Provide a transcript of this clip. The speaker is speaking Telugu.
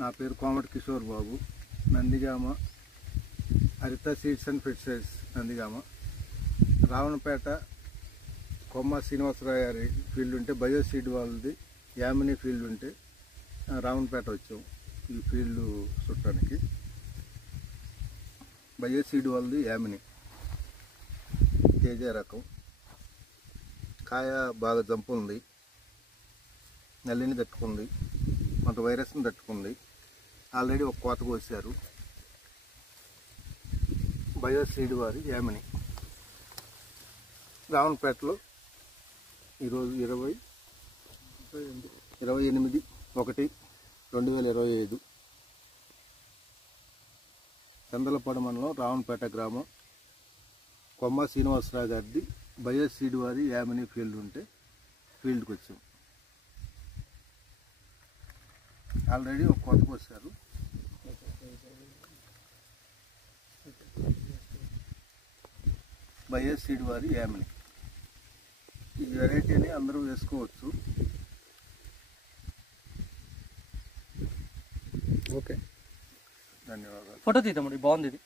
నా పేరు కోమటి Kishore Babu, Nandigama Haritha seeds and fertilisers Nandigama. Ravanapeta Komma Srinivasarao గారి ఫీల్డ్ ఉంటే బయో సీడ్ వాళ్ళది యామిని ఫీల్డ్ ఉంటే రావణపేట వచ్చాం ఈ ఫీల్డ్ చుట్టానికి. బయో సీడ్ వాళ్ళది యామిని తేజ రకం, కాయ బాగా జంపు ఉంది, నల్లిని తట్టుకుంది, కొంత వైరస్ని తట్టుకుంది. ఆల్రెడీ ఒక కోత కోసారు. బయో సీడ్ వారి యామిని రావణపేటలో ఈరోజు 28/1/2025 చందలపాడు మండలం రావణపేట గ్రామం కొమ్మ శ్రీనివాసరావు గారిది బయో సీడ్ వారి యామిని ఫీల్డ్ ఉంటే ఫీల్డ్కి వచ్చాం. ఆల్రెడీ ఒక కోత కోసారు. బయో సీడ్ వారి యామిని ఈ వెరైటీని అందరూ వేసుకోవచ్చు. ఓకే, ధన్యవాదాలు. ఫోటో తీద్దామండి, బాగుంది ఇది.